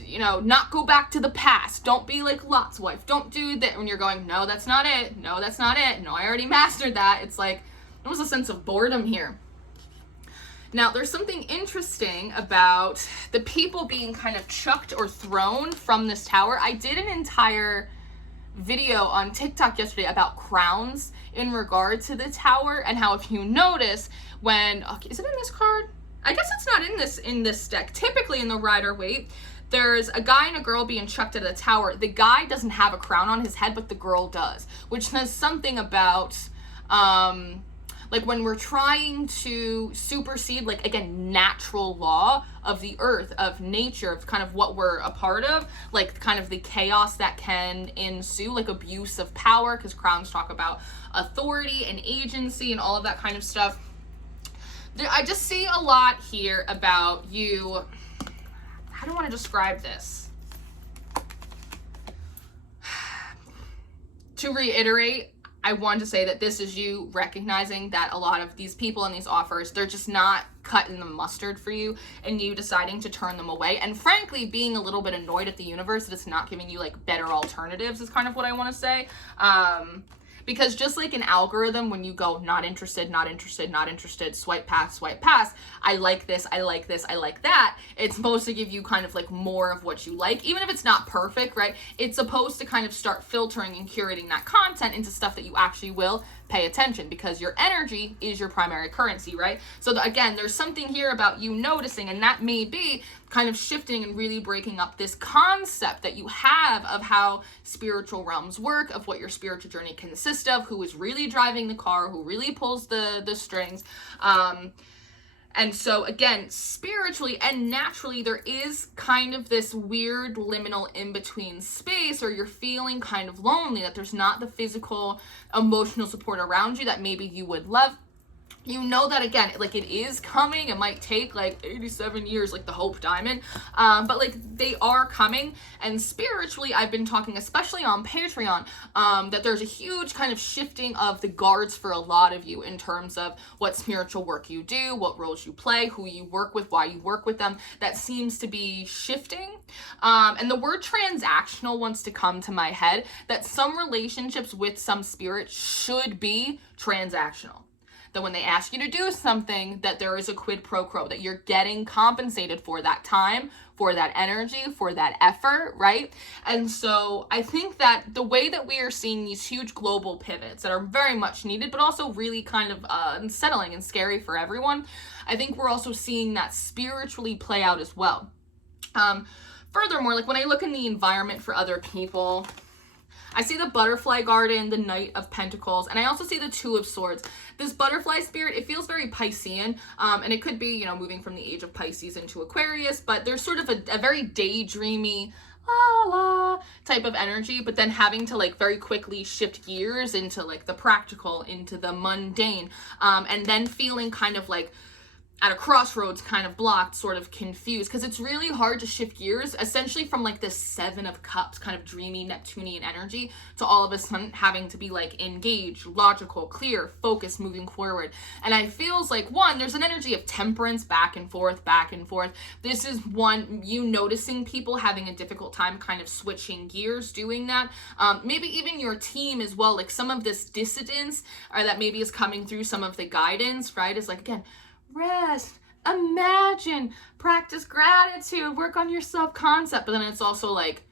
you know, not go back to the past. Don't be like Lot's wife. Don't do that. When you're going, no, that's not it. No, that's not it. No, I already mastered that. It's like, there was a sense of boredom here. Now, there's something interesting about the people being kind of chucked or thrown from this tower. I did an entire video on TikTok yesterday about crowns in regard to the tower, and how if you notice when, okay, is it in this card? I guess it's not in this deck. Typically in the Rider-Waite, there's a guy and a girl being chucked at the tower. The guy doesn't have a crown on his head, but the girl does, which says something about like when we're trying to supersede, like, again, natural law of the earth, of nature, of kind of what we're a part of, like kind of the chaos that can ensue, like abuse of power, because crowns talk about authority and agency and all of that kind of stuff. I just see a lot here about you. How do I want to describe this? To reiterate, I want to say that this is you recognizing that a lot of these people and these offers, they're just not cutting the mustard for you, and you deciding to turn them away. And frankly, being a little bit annoyed at the universe that it's not giving you like better alternatives is kind of what I want to say. Because just like an algorithm, when you go not interested, not interested, not interested, swipe past, I like this, I like this, I like that, it's supposed to give you kind of like more of what you like, even if it's not perfect, right? It's supposed to kind of start filtering and curating that content into stuff that you actually will pay attention, because your energy is your primary currency, right? So again, there's something here about you noticing, and that may be kind of shifting and really breaking up this concept that you have of how spiritual realms work, of what your spiritual journey consists of, who is really driving the car, who really pulls the strings. And so again, spiritually and naturally, there is kind of this weird liminal in-between space, or you're feeling kind of lonely, that there's not the physical, emotional support around you that maybe you would love. You know that, again, like it is coming. It might take like 87 years, like the Hope Diamond, but like they are coming. And spiritually, I've been talking, especially on Patreon, that there's a huge kind of shifting of the guards for a lot of you in terms of what spiritual work you do, what roles you play, who you work with, why you work with them. That seems to be shifting. And the word transactional wants to come to my head, that some relationships with some spirit should be transactional. That when they ask you to do something, that there is a quid pro quo, that you're getting compensated for that time, for that energy, for that effort, right? And so I think that the way that we are seeing these huge global pivots that are very much needed, but also really kind of unsettling and scary for everyone, I think we're also seeing that spiritually play out as well. Furthermore, like when I look in the environment for other people, I see the Butterfly Garden, the Knight of Pentacles, and I also see the Two of Swords. This butterfly spirit, it feels very Piscean, and it could be, you know, moving from the age of Pisces into Aquarius, but there's sort of a very daydreamy, la la type of energy, but then having to like very quickly shift gears into like the practical, into the mundane, and then feeling kind of like at a crossroads, kind of blocked, sort of confused, because it's really hard to shift gears, essentially from like this 7 of Cups, kind of dreamy Neptunian energy, to all of a sudden having to be like engaged, logical, clear, focused, moving forward. And I feels like, one, there's an energy of temperance, back and forth, back and forth. This is one, you noticing people having a difficult time kind of switching gears, doing that. Maybe even your team as well, like some of this dissidence or that maybe is coming through some of the guidance, right? Is like, again, rest, imagine, practice gratitude, work on your self-concept. But then it's also like,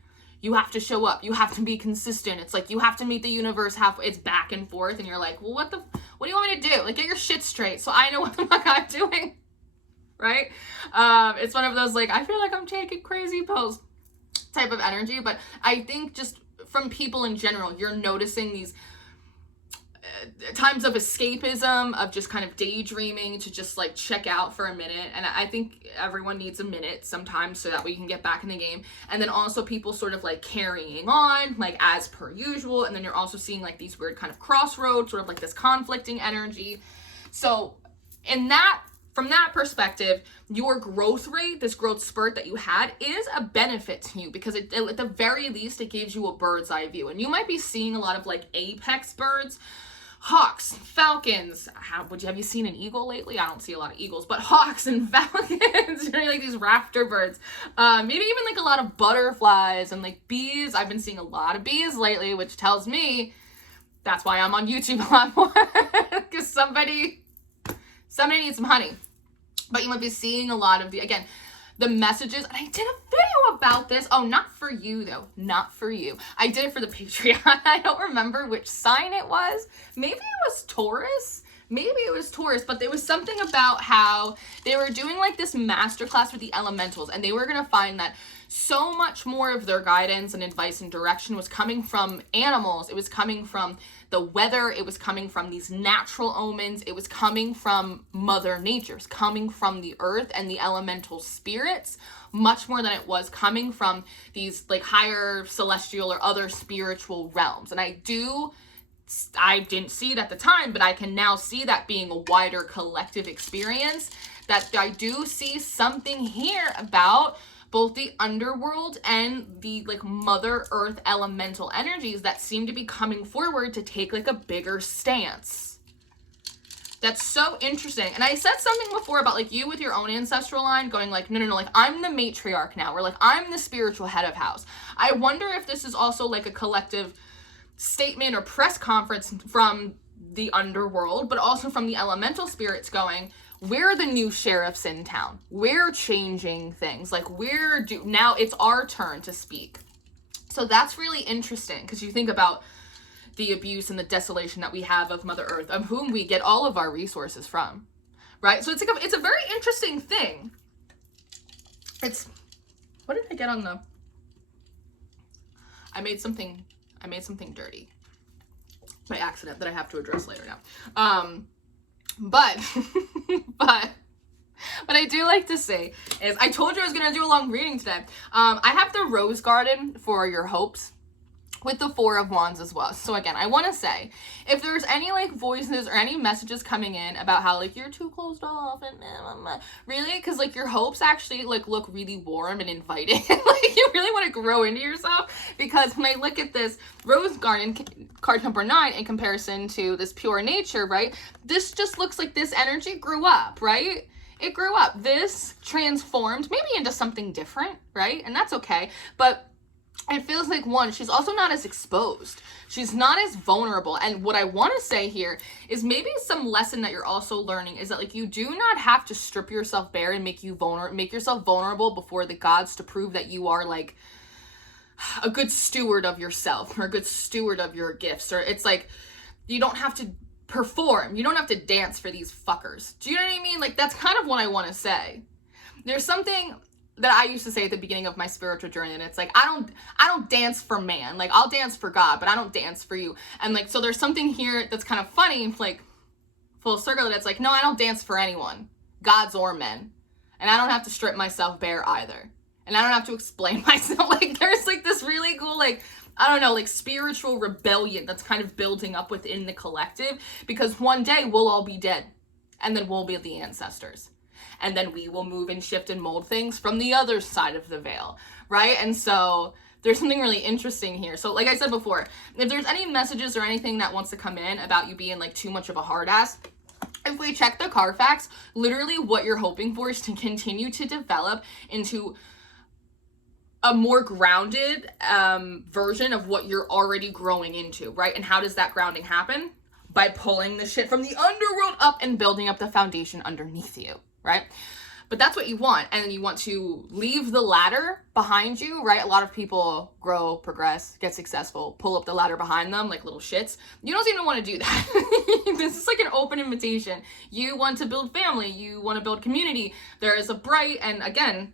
you have to show up, you have to be consistent. It's like you have to meet the universe halfway. It's back and forth, and you're like, well, what do you want me to do? Like, get your shit straight so I know what the fuck I'm doing, right? It's one of those like, I feel like I'm taking crazy pills type of energy. But I think just from people in general, you're noticing these times of escapism, of just kind of daydreaming, to just like check out for a minute. And I think everyone needs a minute sometimes so that we can get back in the game. And then also people sort of like carrying on like as per usual. And then you're also seeing like these weird kind of crossroads, sort of like this conflicting energy. So from that perspective, your growth rate, this growth spurt that you had, is a benefit to you, because at the very least, it gives you a bird's eye view. And you might be seeing a lot of like apex birds, hawks, falcons. Have you seen an eagle lately? I don't see a lot of eagles, but hawks and falcons, you know, like these raptor birds. Maybe even like a lot of butterflies and like bees. I've been seeing a lot of bees lately, which tells me that's why I'm on YouTube a lot more, because somebody needs some honey. But you might be seeing a lot of the messages. And I did a video about this. Oh, not for you though. Not for you. I did it for the Patreon. I don't remember which sign it was. Maybe it was Taurus. But there was something about how they were doing like this masterclass with the elementals, and they were going to find that so much more of their guidance and advice and direction was coming from animals. It was coming from the weather. It was coming from these natural omens. It was coming from Mother Nature's, coming from the earth and the elemental spirits, much more than it was coming from these like higher celestial or other spiritual realms. And I didn't see it at the time, but I can now see that being a wider collective experience, that I do see something here about both the underworld and the like Mother Earth elemental energies that seem to be coming forward to take like a bigger stance. That's so interesting. And I said something before about like you with your own ancestral line going like, no, like I'm the matriarch now, or like I'm the spiritual head of house. I wonder if this is also like a collective statement or press conference from the underworld, but also from the elemental spirits going, we're the new sheriffs in town. We're changing things. Like now it's our turn to speak. So that's really interesting, because you think about the abuse and the desolation that we have of Mother Earth, of whom we get all of our resources from, right? So it's a very interesting thing. What did I get on the, I made something dirty by accident that I have to address later now. But what I do like to say is, I told you I was going to do a long reading today. I have the Rose Garden for your hopes with the Four of Wands as well. So again, I want to say, if there's any like voices or any messages coming in about how like you're too closed off and really, because like your hopes actually like look really warm and inviting. Like you really want to grow into yourself, because when I look at this Rose Garden card number 9 in comparison to this pure nature, right? This just looks like this energy grew up, right? It grew up. This transformed maybe into something different, right? And that's okay. But it feels like, one, she's also not as exposed. She's not as vulnerable. And what I want to say here is maybe some lesson that you're also learning is that like you do not have to strip yourself bare and make yourself vulnerable before the gods to prove that you are like a good steward of yourself or a good steward of your gifts. Or it's like you don't have to perform. You don't have to dance for these fuckers. Do you know what I mean? Like that's kind of what I want to say. There's something that I used to say at the beginning of my spiritual journey, and it's like, I don't dance for man. Like, I'll dance for God, but I don't dance for you. And like, so there's something here that's kind of funny, like, full circle, that's like, no, I don't dance for anyone, gods or men. And I don't have to strip myself bare either. And I don't have to explain myself. Like, there's like this really cool, like, I don't know, like spiritual rebellion that's kind of building up within the collective, because one day we'll all be dead, and then we'll be the ancestors. and then we will move and shift and mold things from the other side of the veil, right? And so there's something really interesting here. So like I said before, if there's any messages or anything that wants to come in about you being like too much of a hard ass, if we check the Carfax, literally what you're hoping for is to continue to develop into a more grounded version of what you're already growing into, right? And how does that grounding happen? By pulling the shit from the underworld up and building up the foundation underneath you, right? But that's what you want. And then you want to leave the ladder behind you, right? A lot of people grow, progress, get successful, pull up the ladder behind them like little shits. You don't even want to do that. This is like an open invitation. You want to build family. You want to build community. There is a bright and, again,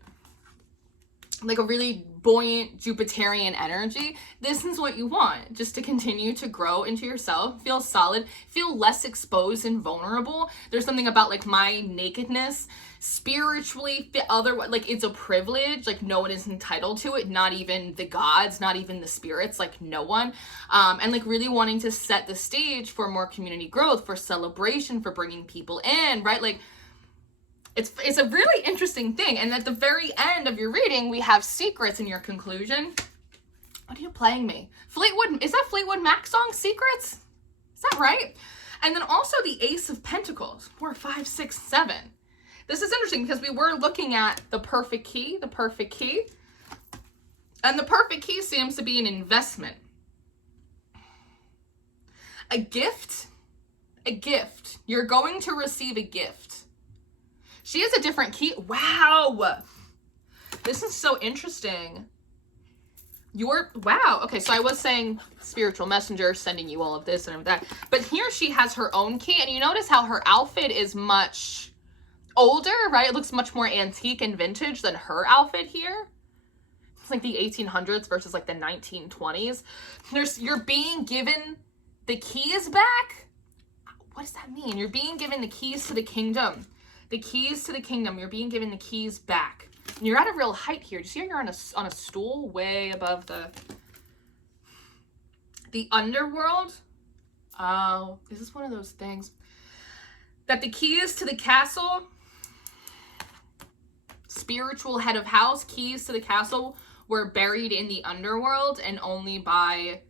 like a really buoyant Jupiterian energy. This is what you want, just to continue to grow into yourself, feel solid, feel less exposed and vulnerable. There's something about like my nakedness spiritually, like it's a privilege, like no one is entitled to it, not even the gods, not even the spirits, like no one. And like really wanting to set the stage for more community growth, for celebration, for bringing people in, right? Like it's a really interesting thing. And at the very end of your reading, we have secrets in your conclusion. What are you playing me? Fleetwood, is that Fleetwood Mac song, Secrets? Is that right? And then also the Ace of Pentacles, 4, 5, 6, 7. This is interesting because we were looking at the perfect key. And the perfect key seems to be an investment. A gift. You're going to receive a gift. She has a different key. Wow. This is so interesting. Wow. Okay, so I was saying spiritual messenger sending you all of this and that. But here she has her own key. And you notice how her outfit is much older, right? It looks much more antique and vintage than her outfit here. It's like the 1800s versus like the 1920s. You're being given the keys back. What does that mean? You're being given the keys to the kingdom. The keys to the kingdom. You're being given the keys back. And you're at a real height here. Do you see how you're on a stool way above the underworld? Oh, is this one of those things? That the keys to the castle, spiritual head of house, keys to the castle were buried in the underworld, and only by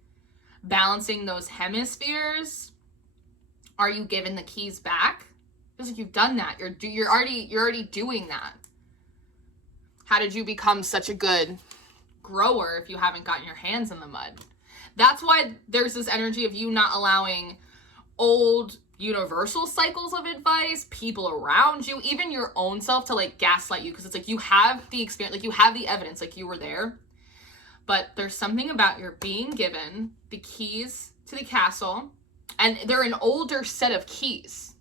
balancing those hemispheres are you given the keys back. Feels like you've done that. You're already doing that. How did you become such a good grower if you haven't gotten your hands in the mud? That's why there's this energy of you not allowing old universal cycles of advice, people around you, even your own self to like gaslight you, because it's like you have the experience, like you have the evidence, like you were there. But there's something about you're being given the keys to the castle, and they're an older set of keys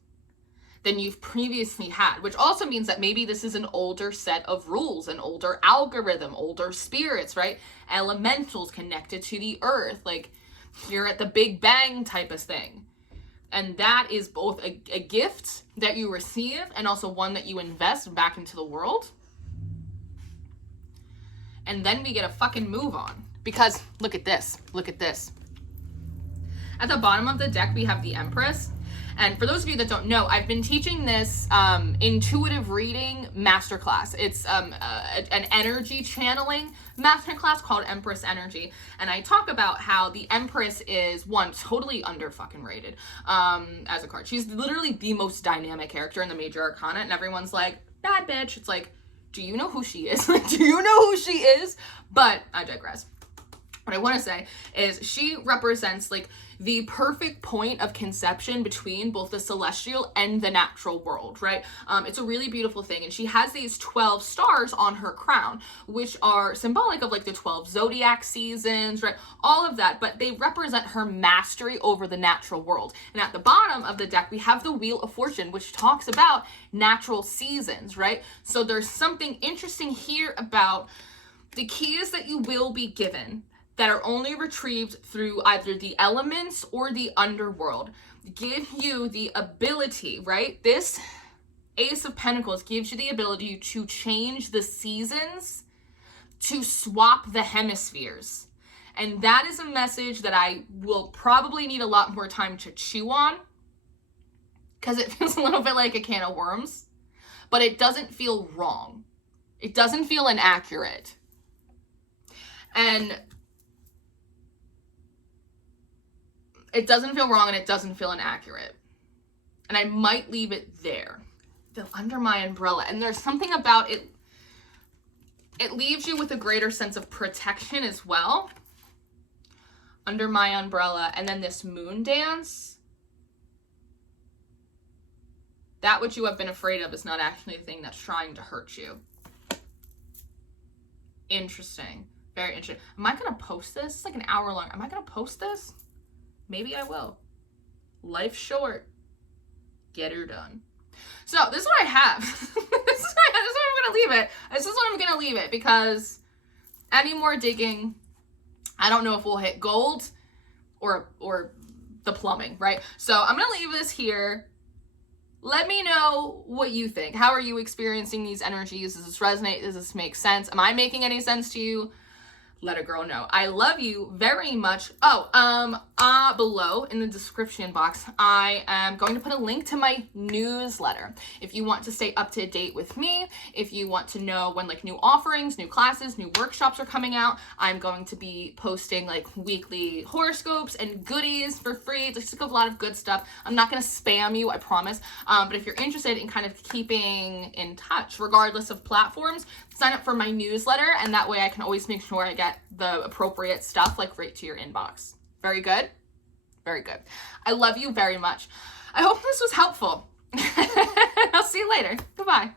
than you've previously had, which also means that maybe this is an older set of rules, an older algorithm, older spirits, right? Elementals connected to the earth, like you're at the Big Bang type of thing. And that is both a gift that you receive and also one that you invest back into the world. And then we get a fucking move on. Because look at this. At the bottom of the deck, we have the Empress. And for those of you that don't know, I've been teaching this intuitive reading masterclass. It's an energy channeling masterclass called Empress Energy. And I talk about how the Empress is, one, totally under fucking rated as a card. She's literally the most dynamic character in the major arcana. And everyone's like, bad bitch. It's like, do you know who she is? Do you know who she is? But I digress. What I want to say is she represents like the perfect point of conception between both the celestial and the natural world, right? It's a really beautiful thing. And she has these 12 stars on her crown, which are symbolic of like the 12 zodiac seasons, right? All of that, but they represent her mastery over the natural world. And at the bottom of the deck, we have the Wheel of Fortune, which talks about natural seasons, right? So there's something interesting here about the keys that you will be given that are only retrieved through either the elements or the underworld, give you the ability, right? This Ace of Pentacles gives you the ability to change the seasons, to swap the hemispheres. And that is a message that I will probably need a lot more time to chew on, because it feels a little bit like a can of worms. but it doesn't feel wrong. It doesn't feel inaccurate. And it doesn't feel wrong and it doesn't feel inaccurate. And I might leave it there. Feel under my umbrella. And there's something about it. It leaves you with a greater sense of protection as well. Under my umbrella. And then this moon dance. That which you have been afraid of is not actually a thing that's trying to hurt you. Interesting. Very interesting. Am I going to post this? It's like an hour long. Am I going to post this? Maybe I will. Life's short. Get her done. So this is what I have. This is what I'm going to leave it. This is what I'm going to leave it because any more digging, I don't know if we'll hit gold or the plumbing, right? So I'm going to leave this here. Let me know what you think. How are you experiencing these energies? Does this resonate? Does this make sense? Am I making any sense to you? Let a girl know. I love you very much. Below in the description box, I am going to put a link to my newsletter. If you want to stay up to date with me, if you want to know when like new offerings, new classes, new workshops are coming out, I'm going to be posting like weekly horoscopes and goodies for free. Just a lot of good stuff. I'm not going to spam you, I promise. But if you're interested in kind of keeping in touch, regardless of platforms, sign up for my newsletter, and that way I can always make sure I get the appropriate stuff like right to your inbox. Very good? Very good. I love you very much. I hope this was helpful. I'll see you later. Goodbye.